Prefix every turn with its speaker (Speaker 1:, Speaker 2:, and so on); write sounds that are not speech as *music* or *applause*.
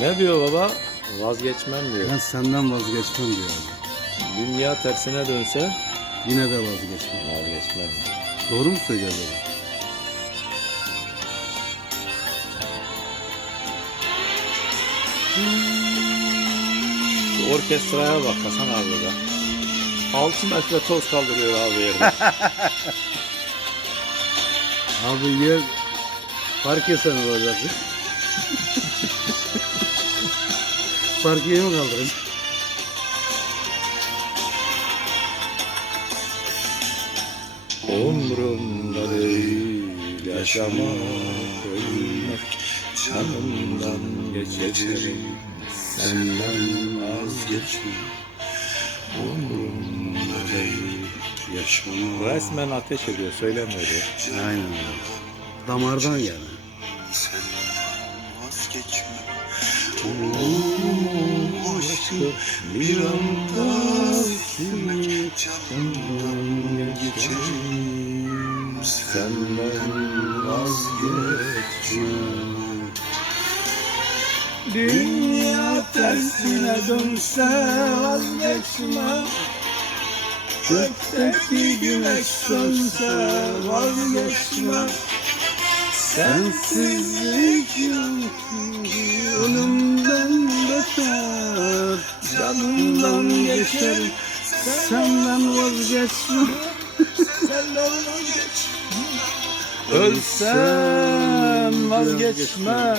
Speaker 1: Ne diyor baba? Vazgeçmem diyor.
Speaker 2: Ben senden vazgeçmem diyor.
Speaker 1: Dünya tersine dönse
Speaker 2: Yine de vazgeçmem.
Speaker 1: vazgeçmem.
Speaker 2: Doğru mu söylüyor baba?
Speaker 1: Şu orkestraya bak Hasan abi be. 6 metre toz kaldırıyor abi yerine. *laughs*
Speaker 2: Abi yer park yesen olacak. *laughs* Parkeye mi kaldıracak?
Speaker 1: Umrumda değil yaşamak, ölmek Canımdan geçerim senden vazgeçmem Umrumda değil yaşamak Resmen ateş ediyor söylemiyor.
Speaker 2: Aynen. Damardan yani.
Speaker 1: O aşkı bir anda silmek Canımdan geçerim senden vazgeçmem Dünya tersine dönse vazgeçmem. Gökteki güneş sönse vazgeçmem. Sensizlik Canımdan geçer senden vazgeçmem Senden vazgeçmem. Ölsem vazgeçmem